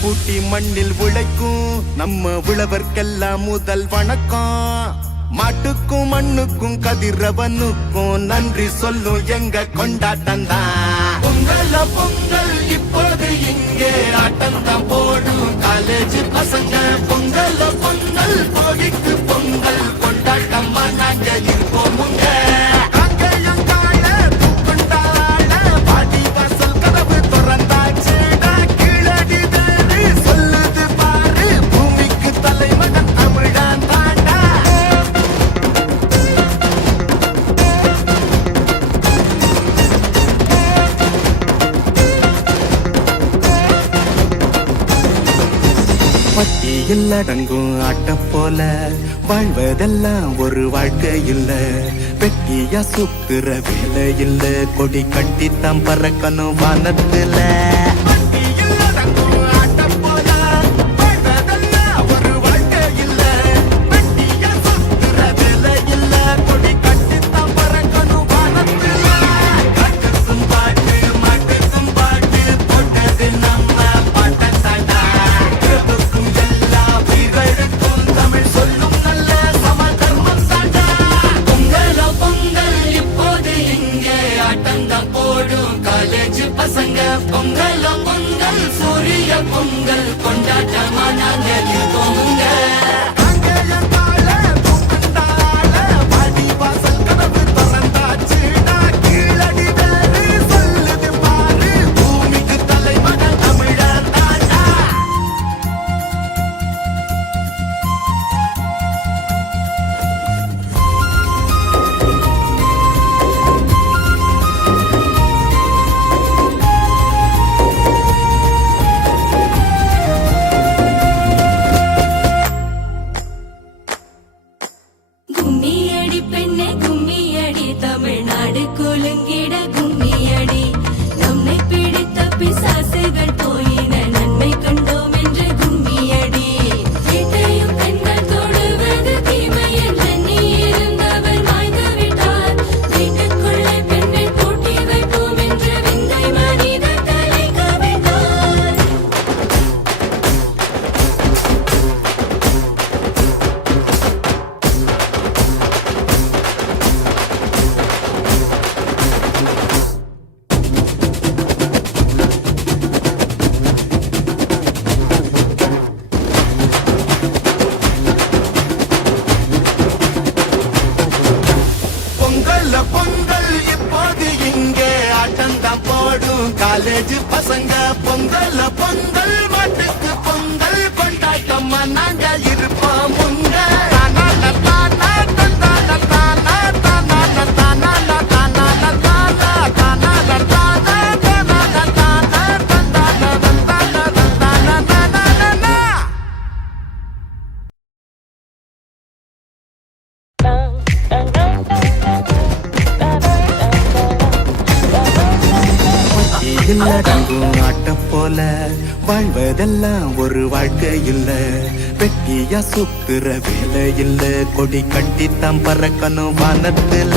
பூட்டி மண்ணில் உழைக்கும் நம்ம உழவர்க்கெல்லாம் முதல் வணக்கம். மாட்டுக்கும் மண்ணுக்கும் கதிரவனுக்கும் நன்றி சொல்லும் எங்க கொண்டாட்டம் தான். பொங்கல பொங்கல் இப்போது இங்கே ஆட்டம் தான் போடும் காலேஜ் பசங்க. பொங்கல பொங்கல் போகிக்கு பொங்கல் கொண்டாட்டமா நாங்க இருப்போமுங்க. பட்டியில் அடங்கும் ஆட்ட போல வாழ்வதெல்லாம் ஒரு வாழ்க்கை இல்ல. வெட்டியா சுத்துற வேலை இல்ல, கொடி கட்டித்தான் பறக்கணும் வானத்துல. பொங்கல் பொங்கல் சூரிய பொங்கல் கொண்டாட்டமா நாங்க இருக்கோமுங்க. தமிழ்நாடு குலுங்கிட கும்மியடி, நம்மை பிடித்த பிசாசுகள் போயின நன்மை கண்டோம் என்று கும்மியடி. வீட்டையும் பெண்கள் தொடுவது தீமை என்று நீ இருந்தவர் மாய்ந்து விட்டார். வீட்டுக்குள்ளே பெண்ணை பூட்டி வைப்போம் என்று விந்தை மனித கலைக்க விட்டார். பொங்கல் இப்போது இங்கே ஆட்டந்தான் போடும் காலேஜ் பசங்க. பொங்கல் பொங்கல் மாட்டுக்கு பொங்கல் கொண்டாட்டமா நாங்க இருப்போம் முங்க. அடங்கும் ஆட்ட போல வாழ்வதெல்லாம் ஒரு வாழ்க்கை இல்ல. வெட்டியா சுத்துற வேலை இல்ல, கொடி கட்டித்தான் பறக்கணும் வானத்துல.